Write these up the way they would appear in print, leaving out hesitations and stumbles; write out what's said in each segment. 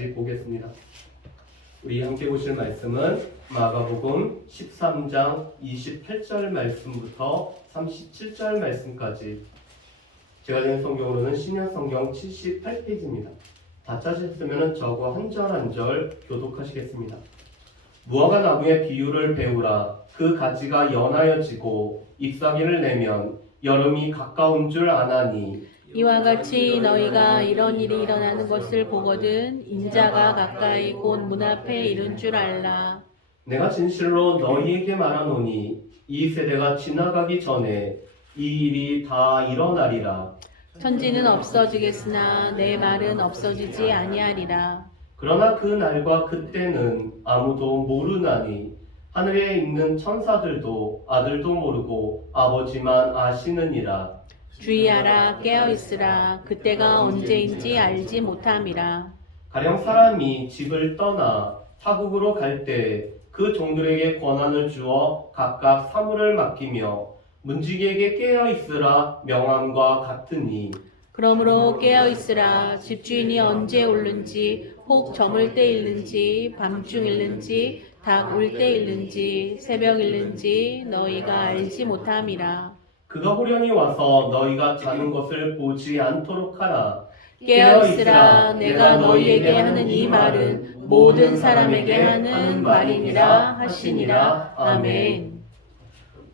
말씀까지 보겠습니다. 우리 함께 보실 말씀은 마가복음 13장 28절 말씀부터 37절 말씀까지, 제가 된 성경으로는 신약성경 78페이지입니다. 다 찾으셨으면 저거 한 절 한 절 교독하시겠습니다. 무화과 나무의 비유를 배우라. 그 가지가 연하여지고 잎사귀를 내면 여름이 가까운 줄 아나니, 이와 같이 너희가 이런 일이 일어나는 것을 보거든 인자가 가까이 곧 문 앞에 이른 줄 알라. 내가 진실로 너희에게 말하노니 이 세대가 지나가기 전에 이 일이 다 일어나리라. 천지는 없어지겠으나 내 말은 없어지지 아니하리라. 그러나 그 날과 그때는 아무도 모르나니 하늘에 있는 천사들도 아들도 모르고 아버지만 아시느니라. 주의하라, 깨어있으라. 그때가 언제인지 알지 못함이라. 가령 사람이 집을 떠나 타국으로 갈 때 그 종들에게 권한을 주어 각각 사물을 맡기며 문지기에게 깨어있으라 명함과 같으니, 그러므로 깨어있으라. 집주인이 언제 오는지, 혹 저물 때 일는지, 밤중 일는지, 닭 울 때 일는지, 새벽 일는지 너희가 알지 못함이라. 그가 호련히 와서 너희가 자는 것을 보지 않도록 하라. 깨어있으라. 내가 너희에게 하는 이 말은 모든 사람에게 하는 말이니라 하시니라. 아멘.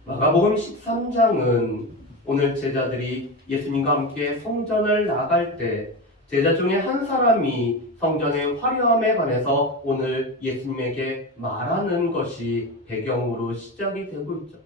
마가복음 13장은 오늘 제자들이 예수님과 함께 성전을 나갈 때 제자 중에 한 사람이 성전의 화려함에 관해서 오늘 예수님에게 말하는 것이 배경으로 시작이 되고 있죠.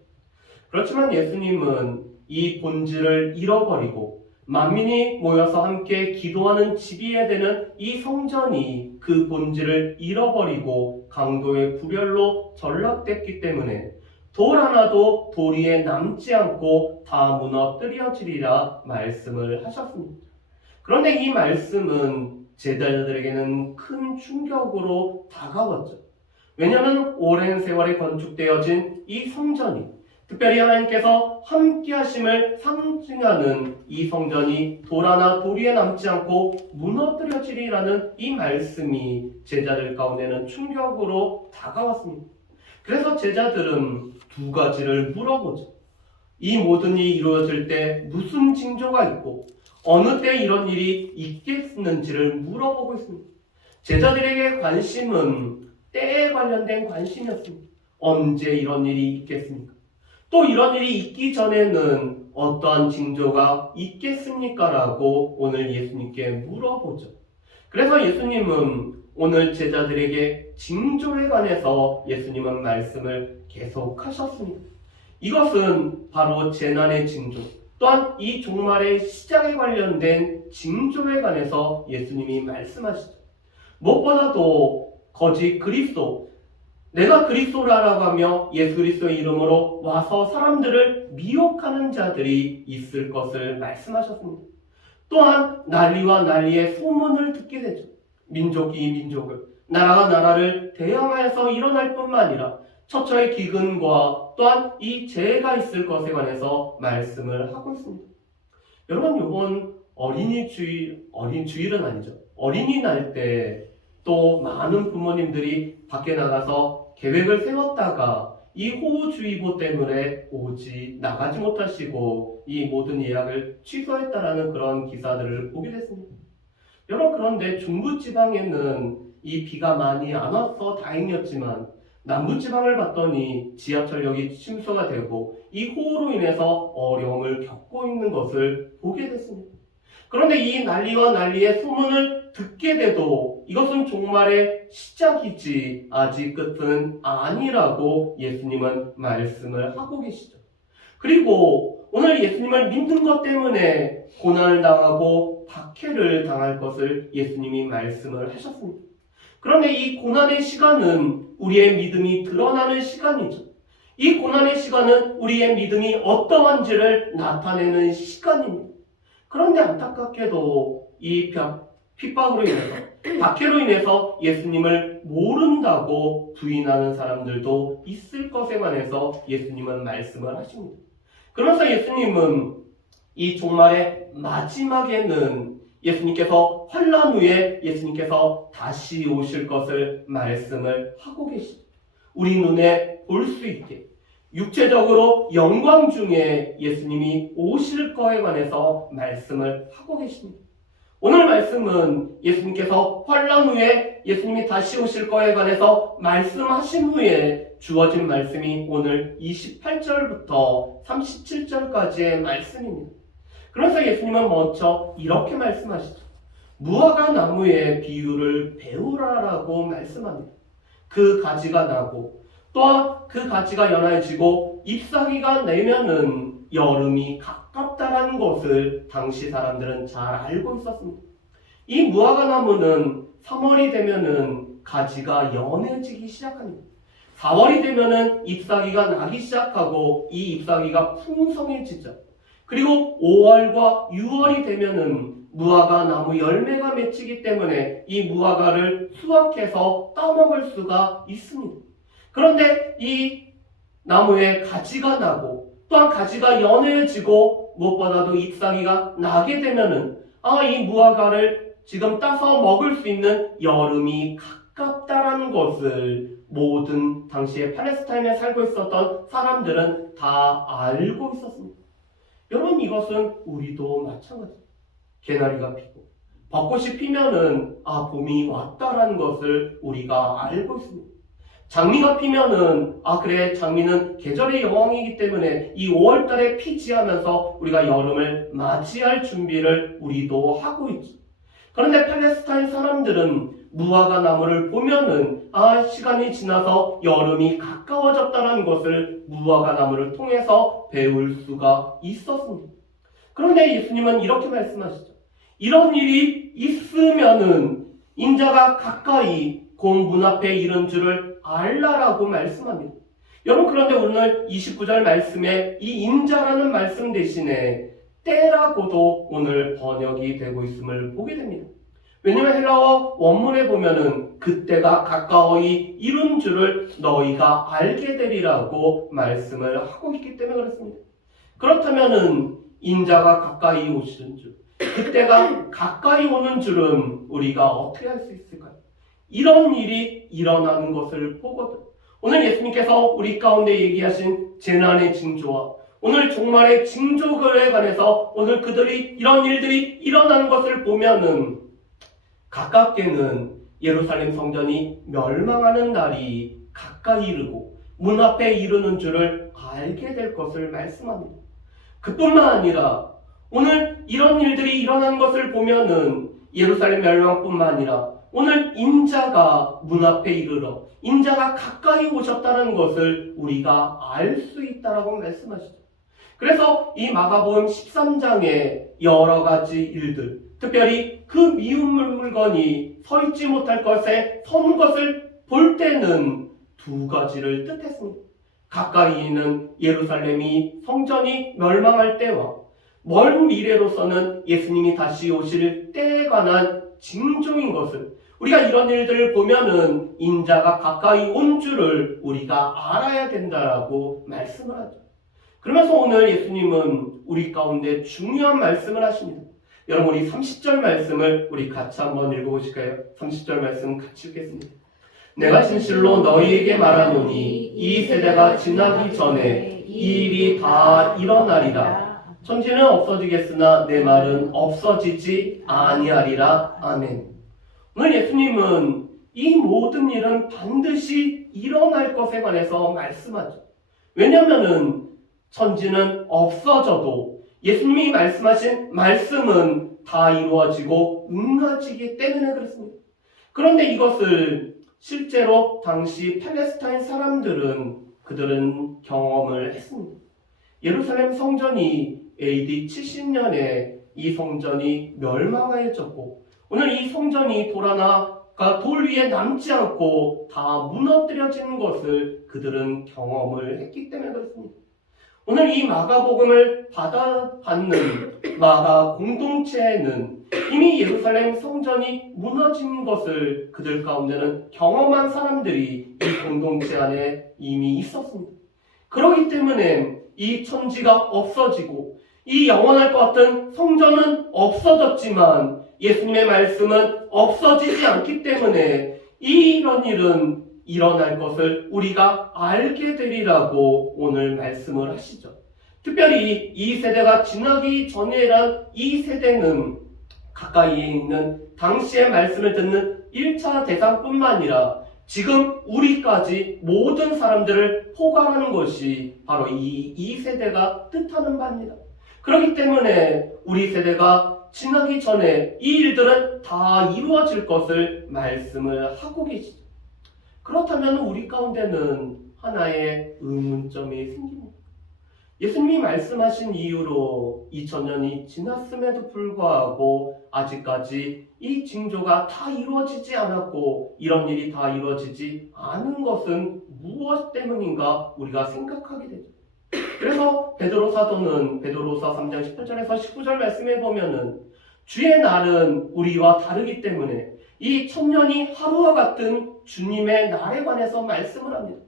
그렇지만 예수님은 이 본질을 잃어버리고 만민이 모여서 함께 기도하는 집이어야 되는 이 성전이 그 본질을 잃어버리고 강도의 구별로 전락됐기 때문에 돌 하나도 돌 위에 남지 않고 다 무너뜨려지리라 말씀을 하셨습니다. 그런데 이 말씀은 제자들에게는 큰 충격으로 다가왔죠. 왜냐하면 오랜 세월에 건축되어진 이 성전이, 특별히 하나님께서 함께 하심을 상징하는 이 성전이 돌 하나 돌 위에 남지 않고 무너뜨려지리라는 이 말씀이 제자들 가운데는 충격으로 다가왔습니다. 그래서 제자들은 두 가지를 물어보죠. 이 모든 일이 이루어질 때 무슨 징조가 있고 어느 때 이런 일이 있겠는지를 물어보고 있습니다. 제자들에게 관심은 때에 관련된 관심이었습니다. 언제 이런 일이 있겠습니까? 또 이런 일이 있기 전에는 어떠한 징조가 있겠습니까? 라고 오늘 예수님께 물어보죠. 그래서 예수님은 오늘 제자들에게 징조에 관해서 예수님은 말씀을 계속하셨습니다. 이것은 바로 재난의 징조, 또한 이 종말의 시작에 관련된 징조에 관해서 예수님이 말씀하시죠. 무엇보다도 거짓 그리스도, 내가 그리스도라고 하며 예수 그리스도의 이름으로 와서 사람들을 미혹하는 자들이 있을 것을 말씀하셨습니다. 또한 난리와 난리의 소문을 듣게 되죠. 민족이 민족을, 나라가 나라를 대항하여서 일어날 뿐만 아니라 처처의 기근과 또한 이 재해가 있을 것에 관해서 말씀을 하고 있습니다. 여러분, 이번 주일은 아니죠. 어린이날 때 또 많은 부모님들이 밖에 나가서 계획을 세웠다가 이 호우주의보 때문에 나가지 못하시고 이 모든 예약을 취소했다라는 그런 기사들을 보게 됐습니다. 여러분, 그런데 중부지방에는 이 비가 많이 안 와서 다행이었지만 남부지방을 봤더니 지하철역이 침수가 되고 이 호우로 인해서 어려움을 겪고 있는 것을 보게 됐습니다. 그런데 이 난리와 난리의 소문을 듣게 돼도 이것은 종말의 시작이지 아직 끝은 아니라고 예수님은 말씀을 하고 계시죠. 그리고 오늘 예수님을 믿는 것 때문에 고난을 당하고 박해를 당할 것을 예수님이 말씀을 하셨습니다. 그런데 이 고난의 시간은 우리의 믿음이 드러나는 시간이죠. 이 고난의 시간은 우리의 믿음이 어떠한지를 나타내는 시간입니다. 그런데 안타깝게도 이 핍박으로 인해서, 박해로 인해서 예수님을 모른다고 부인하는 사람들도 있을 것에 관해서 예수님은 말씀을 하십니다. 그러면서 예수님은 이 종말의 마지막에는 예수님께서 환란 후에 예수님께서 다시 오실 것을 말씀을 하고 계십니다. 우리 눈에 볼 수 있게 육체적으로 영광 중에 예수님이 오실 거에 관해서 말씀을 하고 계십니다. 오늘 말씀은 예수님께서 환란 후에 예수님이 다시 오실 거에 관해서 말씀하신 후에 주어진 말씀이 오늘 28절부터 37절까지의 말씀입니다. 그래서 예수님은 먼저 이렇게 말씀하시죠. 무화과 나무의 비유를 배우라라고 말씀합니다. 그 가지가 나고 또한 그 가지가 연해지고 잎사귀가 내면은 여름이 가깝다라는 것을 당시 사람들은 잘 알고 있었습니다. 이 무화과 나무는 3월이 되면은 가지가 연해지기 시작합니다. 4월이 되면은 잎사귀가 나기 시작하고 이 잎사귀가 풍성해지죠. 그리고 5월과 6월이 되면은 무화과 나무 열매가 맺히기 때문에 이 무화과를 수확해서 따먹을 수가 있습니다. 그런데 이 나무에 가지가 나고 또한 가지가 연해지고 무엇보다도 잎사귀가 나게 되면은 이 무화과를 지금 따서 먹을 수 있는 여름이 가깝다라는 것을 모든 당시에 팔레스타인에 살고 있었던 사람들은 다 알고 있었습니다. 여러분, 이것은 우리도 마찬가지입니다. 개나리가 피고 벚꽃이 피면은 봄이 왔다라는 것을 우리가 알고 있습니다. 장미가 피면은 그래, 장미는 계절의 여왕이기 때문에 이 5월달에 피지 하면서 우리가 여름을 맞이할 준비를 우리도 하고 있죠. 그런데 팔레스타인 사람들은 무화과 나무를 보면은 시간이 지나서 여름이 가까워졌다는 것을 무화과 나무를 통해서 배울 수가 있었습니다. 그런데 예수님은 이렇게 말씀하시죠. 이런 일이 있으면은 인자가 가까이 곧 문 앞에 이른 줄을 알라라고 말씀합니다. 여러분, 그런데 오늘 29절 말씀에 이 인자라는 말씀 대신에 때라고도 오늘 번역이 되고 있음을 보게 됩니다. 왜냐하면 헬라어 원문에 보면은 그때가 가까이 이룬 줄을 너희가 알게 되리라고 말씀을 하고 있기 때문에 그렇습니다. 그렇다면은 인자가 가까이 오시는 줄, 그때가 가까이 오는 줄은 우리가 어떻게 할 수 있을까요? 이런 일이 일어나는 것을 보거든. 오늘 예수님께서 우리 가운데 얘기하신 재난의 징조와 오늘 종말의 징조에 관해서 오늘 그들이 이런 일들이 일어나는 것을 보면은 가깝게는 예루살렘 성전이 멸망하는 날이 가까이 이르고 문 앞에 이르는 줄을 알게 될 것을 말씀합니다. 그뿐만 아니라 오늘 이런 일들이 일어난 것을 보면은 예루살렘 멸망뿐만 아니라 오늘 인자가 문 앞에 이르러 인자가 가까이 오셨다는 것을 우리가 알 수 있다라고 말씀하시죠. 그래서 이 마가복음 13장의 여러 가지 일들, 특별히 그 미운 물건이 서 있지 못할 것에 선 것을 볼 때는 두 가지를 뜻했습니다. 가까이 있는 예루살렘이 성전이 멸망할 때와 먼 미래로서는 예수님이 다시 오실 때에 관한 징조인 것을, 우리가 이런 일들을 보면은 인자가 가까이 온 줄을 우리가 알아야 된다라고 말씀을 하죠. 그러면서 오늘 예수님은 우리 가운데 중요한 말씀을 하십니다. 여러분, 우리 30절 말씀을 우리 같이 한번 읽어보실까요? 30절 말씀 같이 읽겠습니다. 내가 진실로 너희에게 말하노니 이 세대가 지나기 전에 이 일이 다 일어나리라. 천지는 없어지겠으나 내 말은 없어지지 아니하리라. 아멘. 오늘 예수님은 이 모든 일은 반드시 일어날 것에 관해서 말씀하죠. 왜냐하면은 천지는 없어져도 예수님이 말씀하신 말씀은 다 이루어지고 응하지기 때문에 그렇습니다. 그런데 이것을 실제로 당시 팔레스타인 사람들은 그들은 경험을 했습니다. 예루살렘 성전이 AD 70년에 이 성전이 멸망하였고 오늘 이 성전이 돌아나가 돌 위에 남지 않고 다 무너뜨려지는 것을 그들은 경험을 했기 때문에 그렇습니다. 오늘 이 마가복음을 받는 마가 공동체에는 이미 예루살렘 성전이 무너진 것을 그들 가운데는 경험한 사람들이 이 공동체 안에 이미 있었습니다. 그렇기 때문에 이 천지가 없어지고 이 영원할 것 같은 성전은 없어졌지만 예수님의 말씀은 없어지지 않기 때문에 이런 일은 일어날 것을 우리가 알게 되리라고 오늘 말씀을 하시죠. 특별히 이 세대가 지나기 전에란 이 세대는 가까이에 있는 당시의 말씀을 듣는 1차 대상뿐만 아니라 지금 우리까지 모든 사람들을 포괄하는 것이 바로 이 세대가 뜻하는 바입니다. 그렇기 때문에 우리 세대가 지나기 전에 이 일들은 다 이루어질 것을 말씀을 하고 계시죠. 그렇다면 우리 가운데는 하나의 의문점이 생깁니다. 예수님이 말씀하신 이유로 2000년이 지났음에도 불구하고 아직까지 이 징조가 다 이루어지지 않았고 이런 일이 다 이루어지지 않은 것은 무엇 때문인가 우리가 생각하게 되죠. 그래서 베드로 사도는 베드로서 3장 18절에서 19절 말씀에 보면은 주의 날은 우리와 다르기 때문에 이 천년이 하루와 같은 주님의 날에 관해서 말씀을 합니다.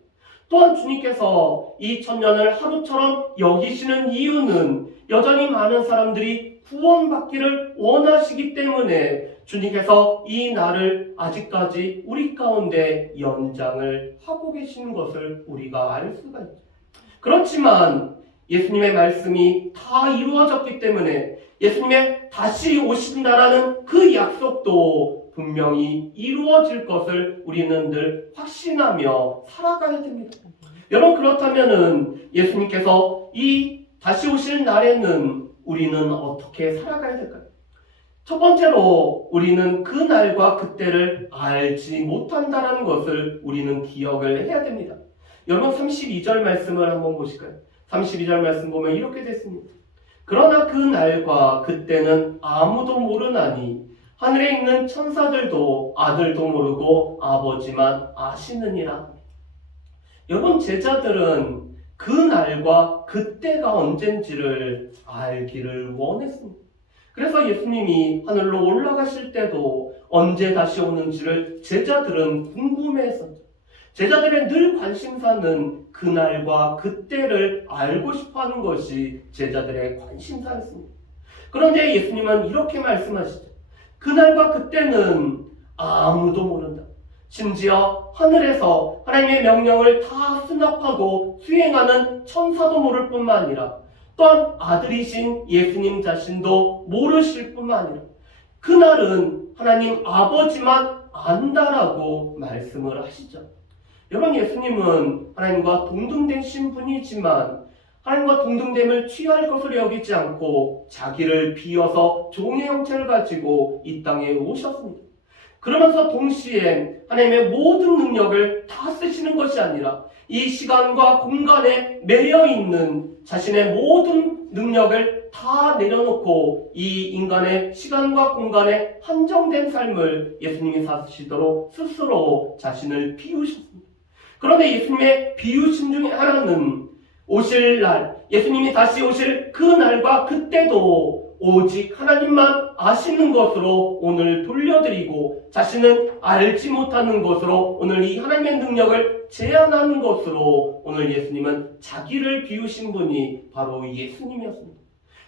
또한 주님께서 이 천년을 하루처럼 여기시는 이유는 여전히 많은 사람들이 구원받기를 원하시기 때문에 주님께서 이 날을 아직까지 우리 가운데 연장을 하고 계시는 것을 우리가 알 수가 있죠. 그렇지만 예수님의 말씀이 다 이루어졌기 때문에 예수님의 다시 오신다라는 그 약속도 분명히 이루어질 것을 우리는 늘 확신하며 살아가야 됩니다. 여러분, 그렇다면은 예수님께서 이 다시 오실 날에는 우리는 어떻게 살아가야 될까요? 첫 번째로 우리는 그 날과 그때를 알지 못한다는 것을 우리는 기억을 해야 됩니다. 여러분, 32절 말씀을 한번 보실까요? 32절 말씀 보면 이렇게 됐습니다. 그러나 그 날과 그때는 아무도 모르나니 하늘에 있는 천사들도 아들도 모르고 아버지만 아시느니라. 여러분, 제자들은 그 날과 그때가 언젠지를 알기를 원했습니다. 그래서 예수님이 하늘로 올라가실 때도 언제 다시 오는지를 제자들은 궁금해했었죠. 제자들의 늘 관심사는 그날과 그때를 알고 싶어하는 것이 제자들의 관심사였습니다. 그런데 예수님은 이렇게 말씀하시죠. 그날과 그때는 아무도 모른다. 심지어 하늘에서 하나님의 명령을 다 수납하고 수행하는 천사도 모를 뿐만 아니라 또한 아들이신 예수님 자신도 모르실 뿐만 아니라 그날은 하나님 아버지만 안다라고 말씀을 하시죠. 여러분, 예수님은 하나님과 동등된 신분이지만 하나님과 동등됨을 취할 것을 여기지 않고 자기를 비워서 종의 형체를 가지고 이 땅에 오셨습니다. 그러면서 동시에 하나님의 모든 능력을 다 쓰시는 것이 아니라 이 시간과 공간에 매여 있는 자신의 모든 능력을 다 내려놓고 이 인간의 시간과 공간에 한정된 삶을 예수님이 사시도록 스스로 자신을 비우셨습니다. 그런데 예수님의 비유심 중에 하나는 오실 날, 예수님이 다시 오실 그 날과 그때도 오직 하나님만 아시는 것으로 오늘 돌려드리고 자신은 알지 못하는 것으로 오늘 이 하나님의 능력을 제한하는 것으로 오늘 예수님은 자기를 비우신 분이 바로 예수님이었습니다.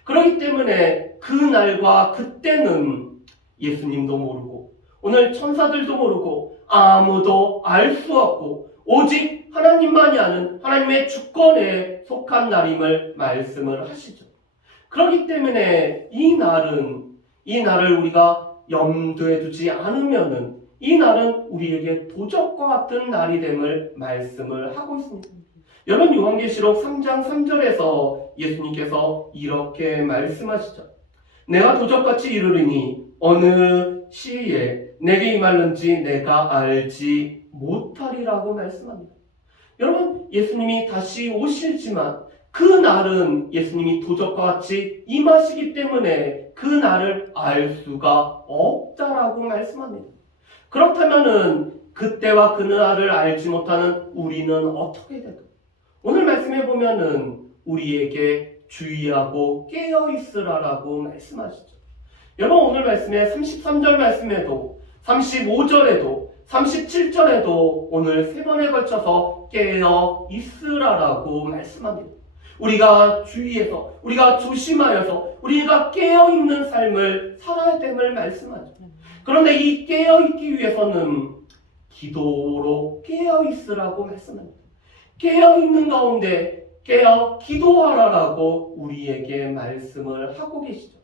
그렇기 때문에 그 날과 그때는 예수님도 모르고 오늘 천사들도 모르고 아무도 알 수 없고 오직 하나님만이 아는 하나님의 주권에 속한 날임을 말씀을 하시죠. 그렇기 때문에 이 날을 우리가 염두에 두지 않으면은 이 날은 우리에게 도적과 같은 날이 됨을 말씀을 하고 있습니다. 여러분, 요한계시록 3장 3절에서 예수님께서 이렇게 말씀하시죠. 내가 도적같이 이르리니 어느 시에 내게 임할는지 내가 알지 못하리라고 말씀합니다. 여러분, 예수님이 다시 오실지만 그 날은 예수님이 도적과 같이 임하시기 때문에 그 날을 알 수가 없다라고 말씀합니다. 그렇다면은 그때와 그 날을 알지 못하는 우리는 어떻게 될까요? 오늘 말씀해 보면은 우리에게 주의하고 깨어 있으라라고 말씀하시죠. 여러분, 오늘 말씀에 33절 말씀에도 35절에도 37절에도 오늘 3번에 걸쳐서 깨어 있으라라고 말씀합니다. 우리가 주의해서, 우리가 조심하여서, 우리가 깨어있는 삶을 살아야 됨을 말씀하죠. 그런데 이 깨어있기 위해서는 기도로 깨어있으라고 말씀합니다. 깨어있는 가운데 깨어 기도하라라고 우리에게 말씀을 하고 계시죠.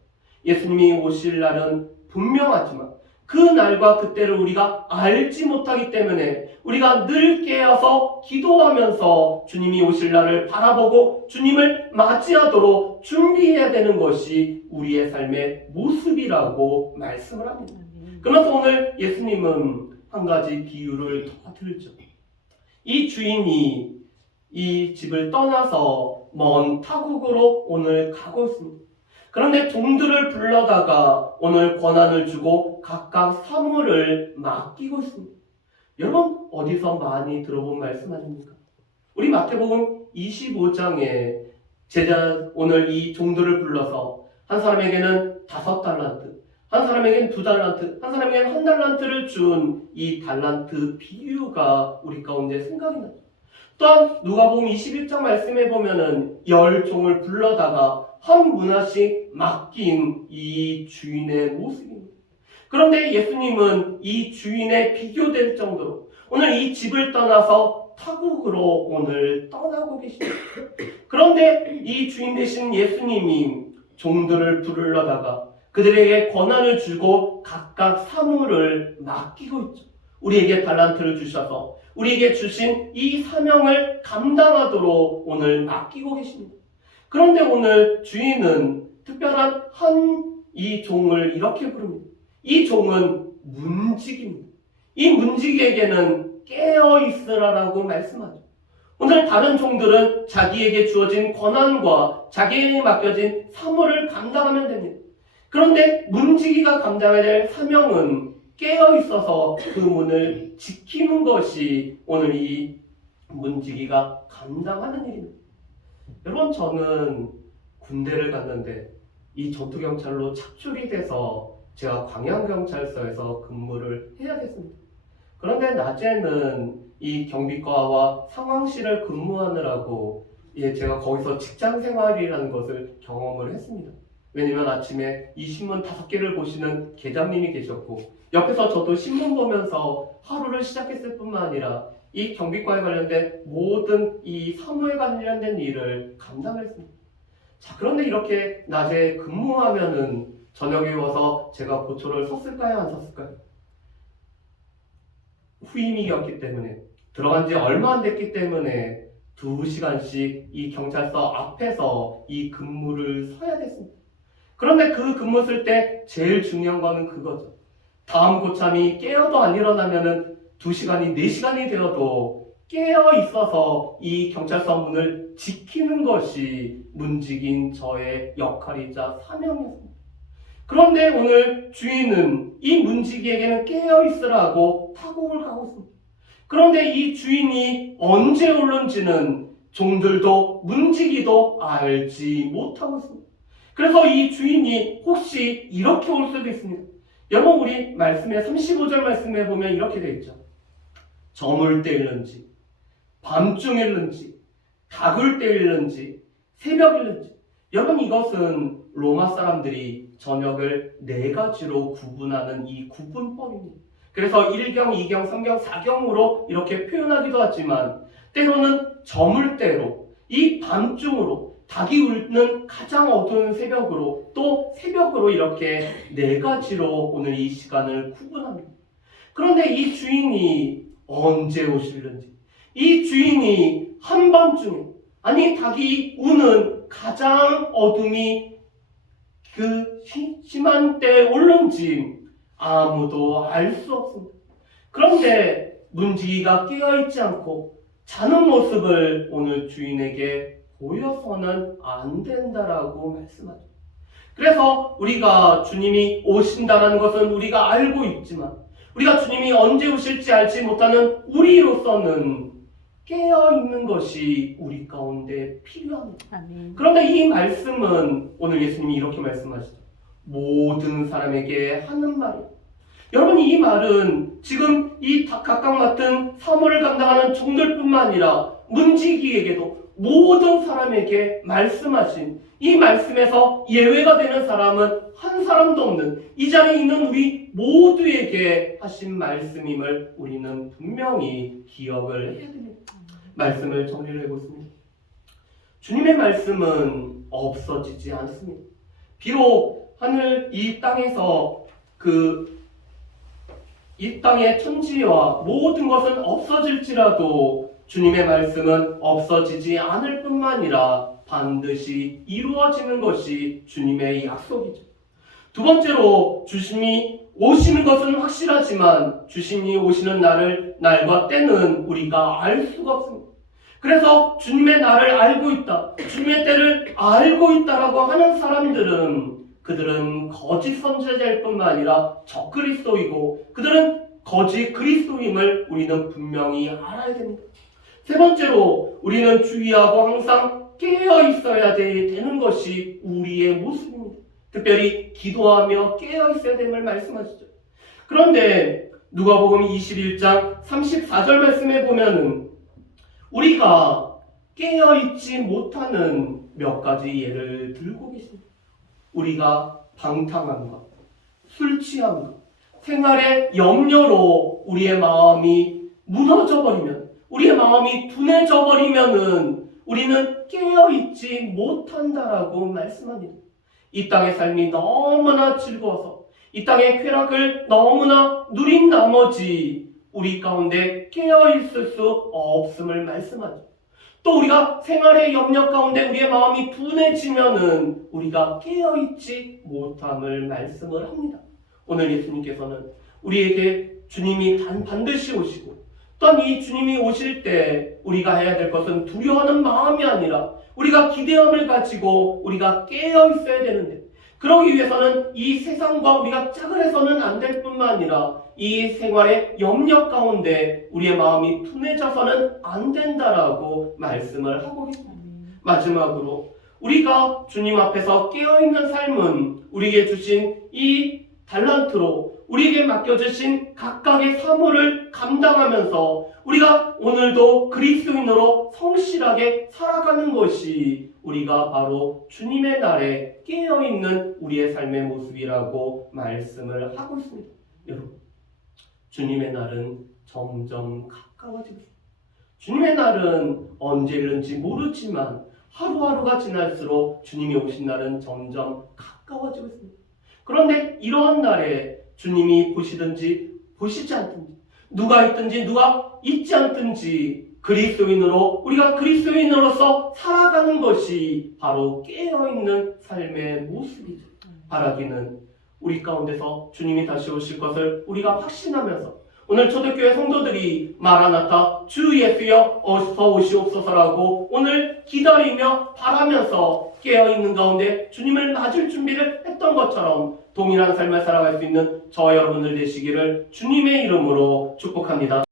예수님이 오실 날은 분명하지만 그 날과 그때를 우리가 알지 못하기 때문에 우리가 늘 깨어서 기도하면서 주님이 오실 날을 바라보고 주님을 맞이하도록 준비해야 되는 것이 우리의 삶의 모습이라고 말씀을 합니다. 그러면서 오늘 예수님은 한 가지 비유를 더 들죠. 이 주인이 이 집을 떠나서 먼 타국으로 오늘 가고 있습니다. 그런데 종들을 불러다가 오늘 권한을 주고 각각 사물을 맡기고 있습니다. 여러분 어디서 많이 들어본 말씀 아닙니까? 우리 마태복음 25장에 제자 오늘 이 종들을 불러서 한 사람에게는 5달란트, 한 사람에게는 2달란트, 한 사람에게는 1달란트를 준 이 달란트 비유가 우리 가운데 생각이 나죠. 또한 누가복음 21장 말씀에 보면은 10종을 불러다가 한 문화씩 맡긴 이 주인의 모습입니다. 그런데 예수님은 이 주인에 비교될 정도로 오늘 이 집을 떠나서 타국으로 오늘 떠나고 계십니다. 그런데 이 주인 되신 예수님이 종들을 부르러다가 그들에게 권한을 주고 각각 사물을 맡기고 있죠. 우리에게 달란트를 주셔서 우리에게 주신 이 사명을 감당하도록 오늘 맡기고 계십니다. 그런데 오늘 주인은 특별한 한 이 종을 이렇게 부릅니다. 이 종은 문지기입니다. 이 문지기에게는 깨어있으라라고 말씀하죠. 오늘 다른 종들은 자기에게 주어진 권한과 자기에게 맡겨진 사물을 감당하면 됩니다. 그런데 문지기가 감당해야 될 사명은 깨어있어서 그 문을 지키는 것이 오늘 이 문지기가 감당하는 일입니다. 여러분 저는 군대를 갔는데 이 전투경찰로 착출이 돼서 제가 광양경찰서에서 근무를 해야 됐습니다. 그런데 낮에는 이 경비과와 상황실을 근무하느라고 제가 거기서 직장생활이라는 것을 경험을 했습니다. 왜냐면 아침에 이 신문 5개를 보시는 계장님이 계셨고 옆에서 저도 신문 보면서 하루를 시작했을 뿐만 아니라 이 경비과에 관련된 모든 이 사무에 관련된 일을 감당했습니다. 자, 그런데 이렇게 낮에 근무하면은 저녁에 와서 제가 보초를 섰을까요? 안 섰을까요? 후임이었기 때문에 들어간 지 얼마 안 됐기 때문에 2시간씩 이 경찰서 앞에서 이 근무를 서야 됐습니다. 그런데 그 근무 쓸 때 제일 중요한 거는 그거죠. 다음 고참이 깨어도 안 일어나면은 2시간이 4시간이 되어도 깨어 있어서 이 경찰서 문을 지키는 것이 문지기인 저의 역할이자 사명이었습니다. 그런데 오늘 주인은 이 문지기에게는 깨어 있으라고 타국을 가고 있습니다. 그런데 이 주인이 언제 오는지는 종들도 문지기도 알지 못하고 있습니다. 그래서 이 주인이 혹시 이렇게 올 수도 있습니다. 여러분 우리 말씀에 35절 말씀에 보면 이렇게 되어 있죠. 저물 때일는지 밤중일는지 다굴 때일는지 새벽일는지. 여러분 이것은 로마 사람들이 저녁을 4가지로 구분하는 이 구분법입니다. 그래서 1경, 2경, 3경, 4경으로 이렇게 표현하기도 하지만 때로는 저물 때로 이 밤중으로 닭이 울는 가장 어두운 새벽으로 또 새벽으로 이렇게 4가지로 오늘 이 시간을 구분합니다. 그런데 이 주인이 언제 오실는지 이 주인이 한밤중에 아니 닭이 우는 가장 어둠이 그 심한 때에 올는지 아무도 알 수 없습니다. 그런데 문지기가 깨어있지 않고 자는 모습을 오늘 주인에게 보여서는 안 된다라고 말씀하죠. 그래서 우리가 주님이 오신다는 것은 우리가 알고 있지만 우리가 주님이 언제 오실지 알지 못하는 우리로서는 깨어있는 것이 우리 가운데 필요합니다. 아멘. 그런데 이 말씀은 오늘 예수님이 이렇게 말씀하시죠. 모든 사람에게 하는 말이에요. 여러분 이 말은 지금 이 각각 맡은 사물을 감당하는 종들뿐만 아니라 문지기에게도 모든 사람에게 말씀하신 이 말씀에서 예외가 되는 사람은 한 사람도 없는 이 자리에 있는 우리 모두에게 하신 말씀임을 우리는 분명히 기억을 해야 됩니다. 말씀을 정리를 해보겠습니다. 주님의 말씀은 없어지지 않습니다. 비록 하늘 이 땅에서 이 땅의 천지와 모든 것은 없어질지라도 주님의 말씀은 없어지지 않을 뿐만 아니라 반드시 이루어지는 것이 주님의 약속이죠. 두 번째로 주님이 오시는 것은 확실하지만 주님이 오시는 날과 때는 우리가 알 수가 없습니다. 그래서 주님의 날을 알고 있다, 주님의 때를 알고 있다라고 하는 사람들은 그들은 거짓 선지자일 뿐만 아니라 적그리스도이고 그들은 거짓 그리스도임을 우리는 분명히 알아야 됩니다. 세 번째로 우리는 주의하고 항상 깨어 있어야 되는 것이 우리의 모습입니다. 특별히 기도하며 깨어 있어야 됨을 말씀하시죠. 그런데 누가복음 21장 34절 말씀에 보면은 우리가 깨어 있지 못하는 몇 가지 예를 들고 계십니다. 우리가 방탕한 것, 술 취한 것, 생활의 염려로 우리의 마음이 무너져 버리면, 우리의 마음이 둔해져 버리면은 우리는 깨어있지 못한다라고 말씀합니다. 이 땅의 삶이 너무나 즐거워서 이 땅의 쾌락을 너무나 누린 나머지 우리 가운데 깨어있을 수 없음을 말씀하죠. 또 우리가 생활의 염려 가운데 우리의 마음이 둔해지면은 우리가 깨어있지 못함을 말씀을 합니다. 오늘 예수님께서는 우리에게 주님이 반드시 오시고 또한 이 주님이 오실 때 우리가 해야 될 것은 두려워하는 마음이 아니라 우리가 기대감을 가지고 우리가 깨어 있어야 되는데, 그러기 위해서는 이 세상과 우리가 짝을 해서는 안 될 뿐만 아니라 이 생활의 염려 가운데 우리의 마음이 둔해져서는 안 된다라고 말씀을 하고 있습니다. 마지막으로 우리가 주님 앞에서 깨어있는 삶은 우리에게 주신 이 달란트로 우리에게 맡겨주신 각각의 사물을 감당하면서 우리가 오늘도 그리스도인으로 성실하게 살아가는 것이 우리가 바로 주님의 날에 깨어있는 우리의 삶의 모습이라고 말씀을 하고 있습니다. 여러분, 주님의 날은 점점 가까워지고 있습니다. 주님의 날은 언제 이른지 모르지만 하루하루가 지날수록 주님이 오신 날은 점점 가까워지고 있습니다. 그런데 이러한 날에 주님이 보시든지 보시지 않든지, 누가 있든지 누가 있지 않든지 그리스도인으로 우리가 그리스도인으로서 살아가는 것이 바로 깨어있는 삶의 모습이죠. 바라기는 우리 가운데서 주님이 다시 오실 것을 우리가 확신하면서 오늘 초대교회 성도들이 마라나타 주 예수여 어서 오시옵소서라고 오늘 기다리며 바라면서 깨어있는 가운데 주님을 맞을 준비를 했던 것처럼 동일한 삶을 살아갈 수 있는 저와 여러분들 되시기를 주님의 이름으로 축복합니다.